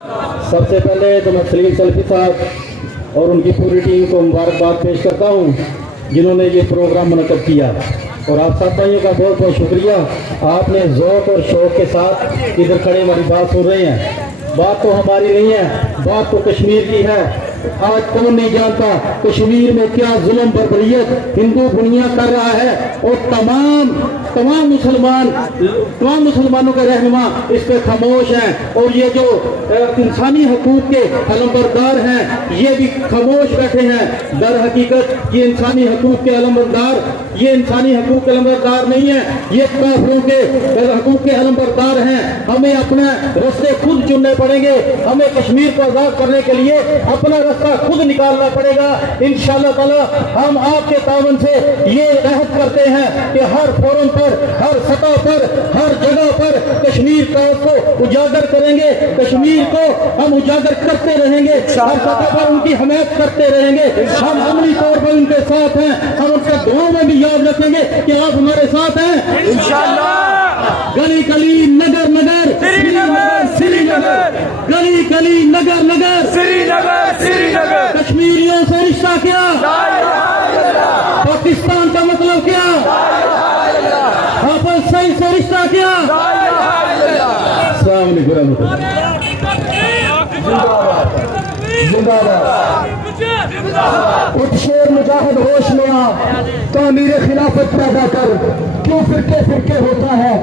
سب سے پہلے تو میں سلیم سلفی صاحب اور ان کی پوری ٹیم کو مبارکباد پیش کرتا ہوں جنہوں نے یہ پروگرام منعقد کیا، اور آپ سب بھائیوں کا بہت بہت شکریہ۔ آپ نے ذوق اور شوق کے ساتھ ادھر کھڑے ہماری بات سن رہے ہیں۔ بات تو ہماری نہیں ہے، بات تو کشمیر کی ہے۔ آج کون نہیں جانتا کشمیر میں کیا ظلم بربریت ہندو دنیا کر رہا ہے، اور تمام مسلمانوں کے رہنما اس پہ خاموش ہیں، اور یہ جو انسانی حقوق کے علمبردار ہیں یہ بھی خاموش بیٹھے ہیں۔ در حقیقت یہ انسانی حقوق کے علمبردار نہیں ہیں، یہ کافروں کے حقوق کے علمبردار ہیں۔ ہمیں اپنے راستے خود چننے پڑیں گے، ہمیں کشمیر کو آزاد کرنے کے لیے اپنا راستہ خود نکالنا پڑے گا۔ انشاءاللہ تعالی ہم آپ کے تعاون سے یہ عہد کرتے ہیں کہ ہر فورم پر، ہر سطح پر، ہر جگہ پر کشمیر کو اجاگر کریں گے، کشمیر کو ہم اجاگر کرتے رہیں گے، ہر سطح پر ان کی حمایت کرتے رہیں گے۔ ہم عملی طور پر ان کے ساتھ ہیں، ہم ان کے دعاؤں میں بھی یاد رکھیں گے کہ آپ ہمارے ساتھ ہیں انشاءاللہ۔ گلی گلی نگر نگر سری نگر، گلی گلی نگر نگر سری نگر، کشمیریوں سے رشتہ کیا، پاکستان کا مطلب کیا، حافظ سعید سے رشتہ کیا۔ السلام علیکم ورحمۃ اللہ۔ اٹھ شیر مجاہد ہوش میں آ، تعمیر خلافت پیدا کر، کیوں فرقے فرقے ہوتا ہے۔